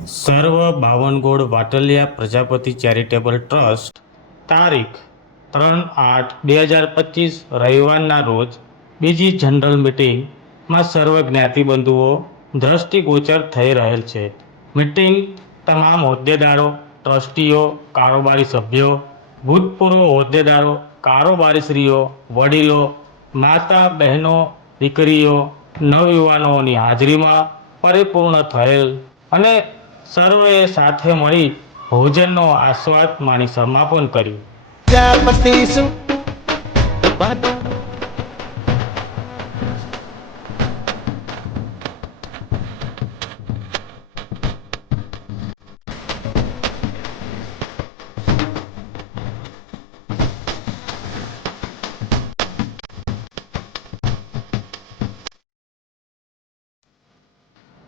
સર્વ બાવનગોળ Vataliya Prajapati charitable trust તારીખ 3/8/2025 રવિવારના રોજ બીજી જનરલ મિટિંગમાં સર્વ જ્ઞાતિબંધુઓ દ્રષ્ટિગોચર થઈ રહેલ છે. મિટિંગ તમામ હોદ્દેદારો, ટ્રસ્ટીઓ, કારોબારી સભ્યો, ભૂતપૂર્વ હોદ્દેદારો, કારોબારીશ્રીઓ, વડીલો, માતા બહેનો, દીકરીઓ, નવયુવાનોની હાજરીમાં પરિપૂર્ણ થયેલ અને સર્વે સાથે મળી ભોજનનો આસ્વાદ માણી સમાપન કર્યું. પ્રજાપતિ શું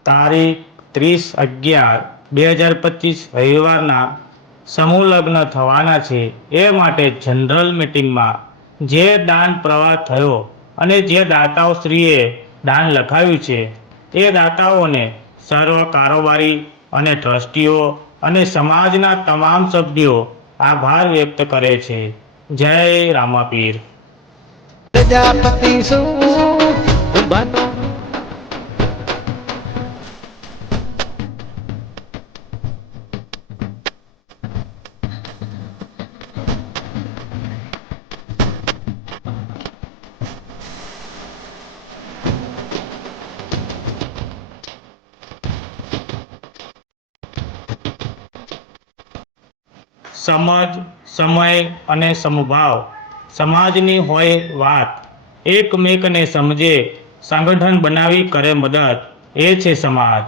તારીખ 30/11/2025 રવિવારના સમૂહ લગ્ન થવાના છે. એ માટે જનરલ મિટિંગમાં જે દાન પ્રવાહ થયો અને જે દાતાઓશ્રીએ દાન લખાવ્યું છે એ દાતાઓને સર્વ કારોબારી અને ટ્રસ્ટીઓ અને સમાજના તમામ સભ્યો આભાર વ્યક્ત કરે છે. જય રામાપીર. પ્રજાપતિ શું બનો સમજ, સમય અને સમભાવ સમાજની હોય વાત, એકમેકને સમજે, સંગઠન બનાવી કરે મદદ, એ છે સમાજ.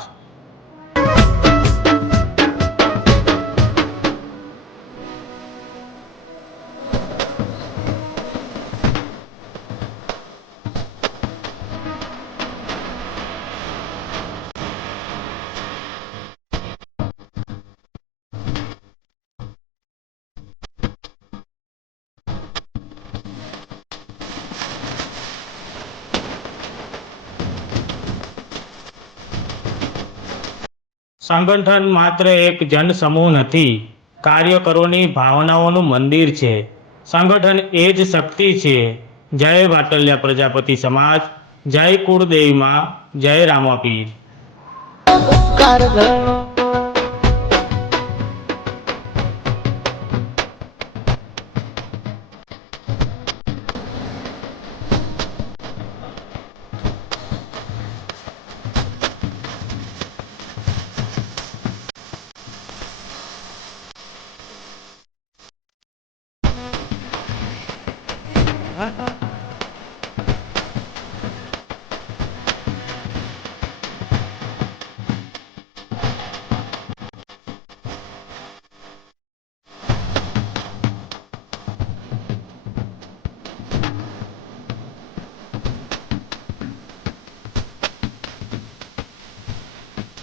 સંગઠન માત્ર એક જનસમૂહ નથી, કાર્યકરોની ભાવનાઓનું મંદિર છે. સંગઠન એ જ શક્તિ છે. જય વાટલિયા પ્રજાપતિ સમાજ, જય કુળદેવીમાં, જય રામાપીર. ઉપકાર ઘણો હા